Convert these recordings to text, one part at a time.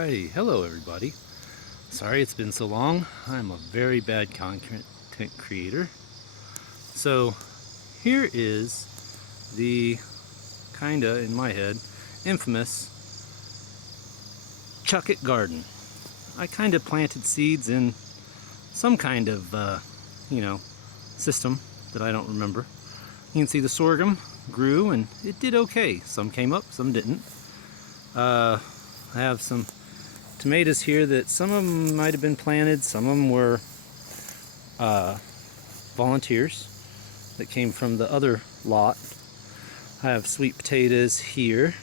Alright, hello everybody. Sorry it's been so long. I'm a very bad content creator. So here is the kinda, in my head, infamous Chuck It garden. I kinda planted seeds in some kind of, system that I don't remember. You can see the sorghum grew and it did okay. Some came up, some didn't. I have some tomatoes here that some of them might have been planted, some of them were volunteers that came from the other lot. I have sweet potatoes here.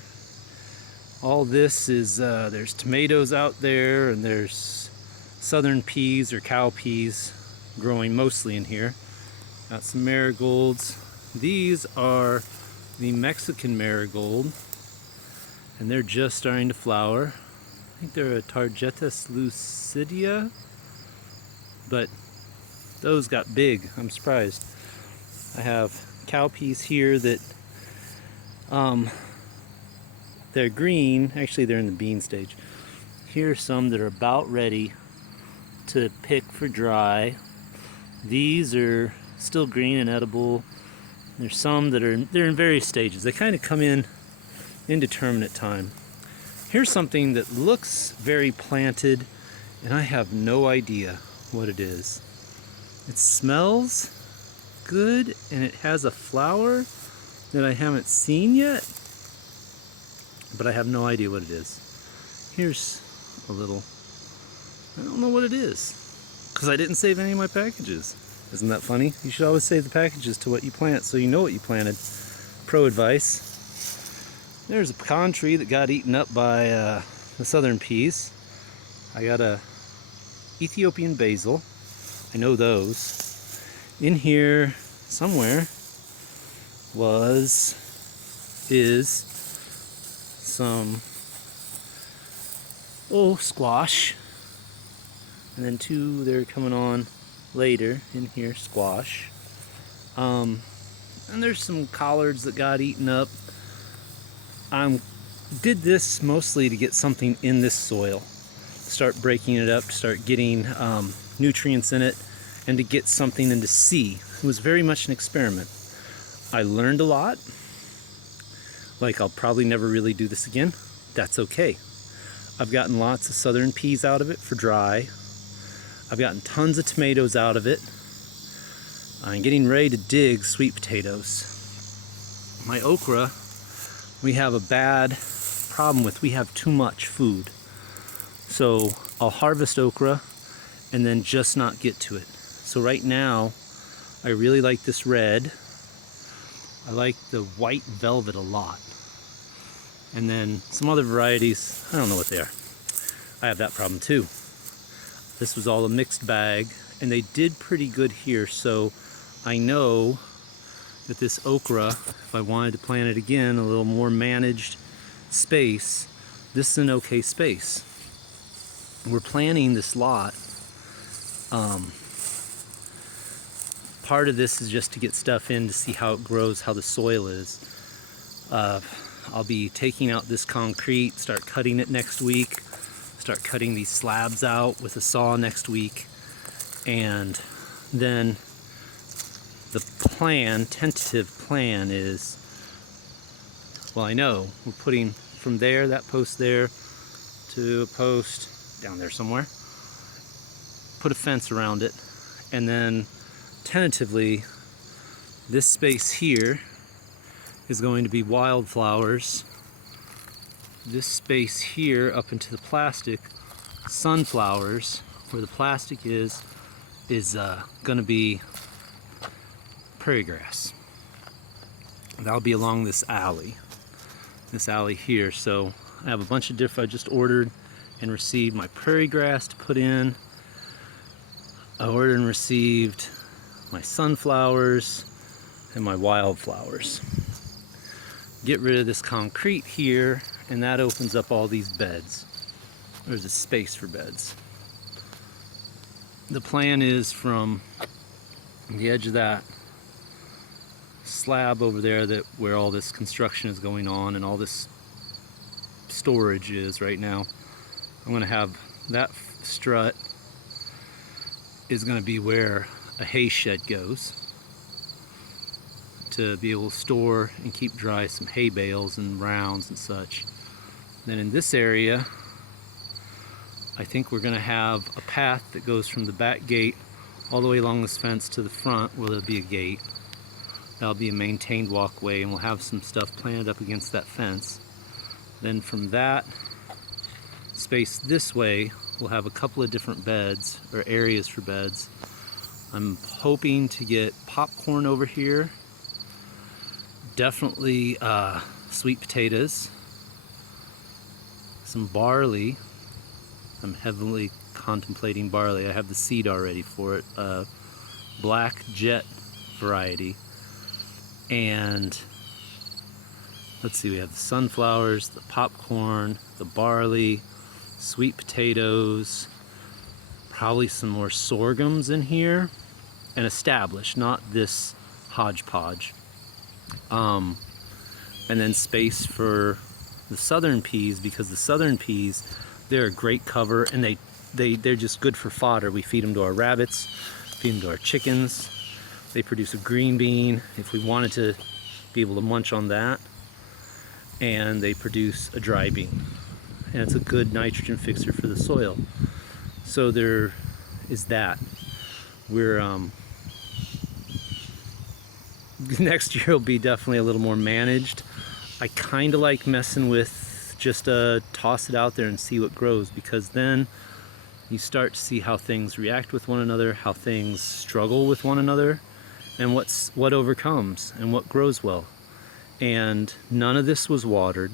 All this is, there's tomatoes out there, and there's southern peas or cow peas growing mostly in here. Got some marigolds. These are the Mexican marigold, and they're just starting to flower. I think they're a Targetas lucidia, but those got big. I'm surprised. I have cow peas here that they're green. Actually, they're in the bean stage. Here are some that are about ready to pick for dry. These are still green and edible. There's some that they're in various stages. They kind of come in indeterminate time. Here's something that looks very planted, and I have no idea what it is. It smells good, and it has a flower that I haven't seen yet, but I have no idea what it is. Here's a little, I don't know what it is, because I didn't save any of my packages. Isn't that funny? You should always save the packages to what you plant so you know what you planted. Pro advice. There's a pecan tree that got eaten up by the southern peas. I got a Ethiopian basil. I know those. In here somewhere is some squash, and then two they're coming on later in here, squash. And there's some collards that got eaten up. Did this mostly to get something in this soil, start breaking it up, to start getting nutrients in it, and to get something into see. It was very much an experiment. I learned a lot. Like, I'll probably never really do this again. That's okay. I've gotten lots of southern peas out of it for dry. I've gotten tons of tomatoes out of it. I'm getting ready to dig sweet potatoes. My okra, we have a bad problem with. We have too much food. So I'll harvest okra and then just not get to it. So right now, I really like this red. I like the white velvet a lot. And then some other varieties, I don't know what they are. I have that problem too. This was all a mixed bag, and they did pretty good here, so I know that this okra, if I wanted to plant it again, a little more managed space, this is an okay space. We're planting this lot. Part of this is just to get stuff in to see how it grows, how the soil is. I'll be taking out this concrete, start cutting it next week, start cutting these slabs out with a saw next week, and then the plan, tentative plan is, well, I know we're putting from there, that post there, to a post down there somewhere, put a fence around it, and then tentatively this space here is going to be wildflowers. This space here up into the plastic, sunflowers. Where the plastic is going to be prairie grass. That'll be along this alley here. So I have a bunch of different, I just ordered and received my prairie grass to put in. I ordered and received my sunflowers and my wildflowers. Get rid of this concrete here, and that opens up all these beds. There's a space for beds. The plan is from the edge of that slab over there, where all this construction is going on and all this storage is right now, I'm going to have that strut is going to be where a hay shed goes, to be able to store and keep dry some hay bales and rounds and such. Then in this area, I think we're going to have a path that goes from the back gate all the way along this fence to the front where there'll be a gate. That'll be a maintained walkway, and we'll have some stuff planted up against that fence. Then from that space this way, we'll have a couple of different beds, or areas for beds. I'm hoping to get popcorn over here, definitely sweet potatoes, some barley. I'm heavily contemplating barley. I have the seed already for it, black jet variety. And let's see, we have the sunflowers, the popcorn, the barley, sweet potatoes, probably some more sorghums in here, and established, not this hodgepodge. And then space for the southern peas, because the southern peas, they're a great cover, and they're just good for fodder. We feed them to our rabbits, feed them to our chickens. They produce a green bean if we wanted to be able to munch on that, and they produce a dry bean, and it's a good nitrogen fixer for the soil. So there is that. We're next year will be definitely a little more managed. I kind of like messing with just toss it out there and see what grows, because then you start to see how things react with one another, how things struggle with one another, and what overcomes and what grows well. And none of this was watered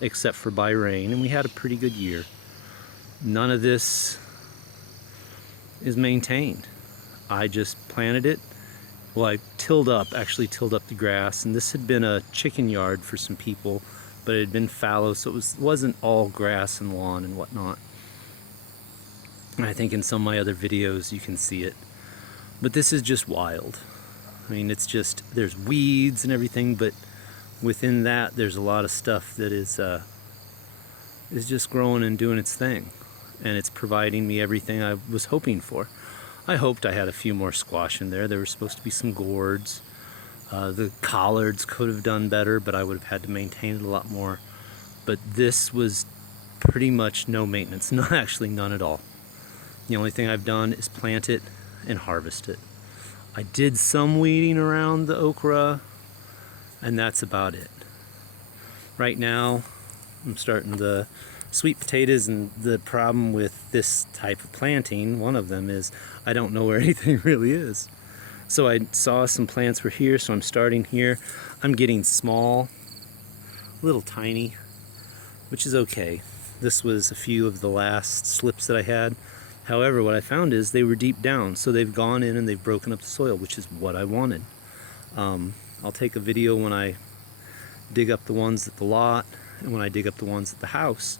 except for by rain, and we had a pretty good year. None of this is maintained. I just planted it. Well, I actually tilled up the grass, and this had been a chicken yard for some people, but it had been fallow, so it wasn't all grass and lawn and whatnot. And I think in some of my other videos you can see it. But this is just wild. I mean, it's just, there's weeds and everything, but within that there's a lot of stuff that is just growing and doing its thing. And it's providing me everything I was hoping for. I hoped I had a few more squash in there. There were supposed to be some gourds. The collards could have done better, but I would have had to maintain it a lot more. But this was pretty much no maintenance, actually none at all. The only thing I've done is plant it and harvest it. I did some weeding around the okra, and that's about it. Right now, I'm starting the sweet potatoes, and the problem with this type of planting, one of them is I don't know where anything really is. So I saw some plants were here, so I'm starting here. I'm getting small, little tiny, which is okay. This was a few of the last slips that I had. However, what I found is they were deep down, so they've gone in and they've broken up the soil, which is what I wanted. I'll take a video when I dig up the ones at the lot and when I dig up the ones at the house.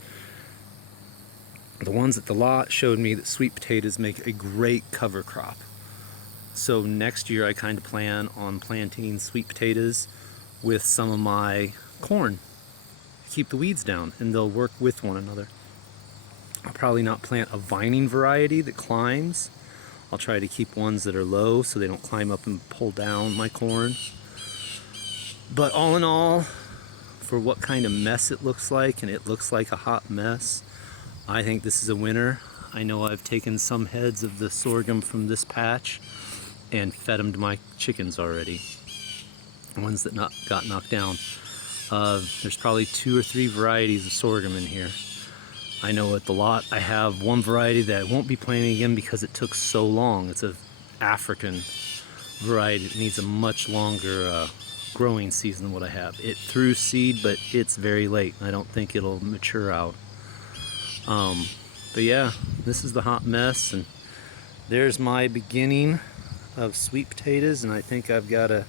The ones at the lot showed me that sweet potatoes make a great cover crop. So next year I kind of plan on planting sweet potatoes with some of my corn to keep the weeds down, and they'll work with one another. I'll probably not plant a vining variety that climbs. I'll try to keep ones that are low so they don't climb up and pull down my corn. But all in all, for what kind of mess it looks like, and it looks like a hot mess, I think this is a winner. I know I've taken some heads of the sorghum from this patch and fed them to my chickens already. Ones that got knocked down. There's probably 2 or 3 varieties of sorghum in here. I know at the lot I have one variety that I won't be planting again because it took so long. It's an African variety. It needs a much longer growing season than what I have. It threw seed, but it's very late. I don't think it'll mature out. But yeah, this is the hot mess, and there's my beginning of sweet potatoes, and I think I've got to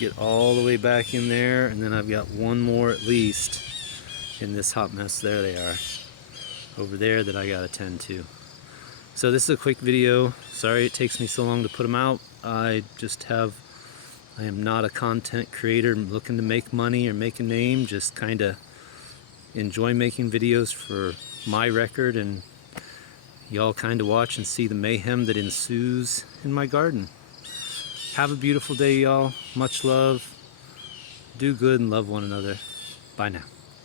get all the way back in there, and then I've got one more at least in this hot mess. There they are over there that I got to tend to. So this is a quick video. Sorry it takes me so long to put them out. I am not a content creator looking to make money or make a name, just kind of enjoy making videos for my record, and y'all kind of watch and see the mayhem that ensues in my garden. Have a beautiful day, y'all. Much love. Do good and love one another. Bye now.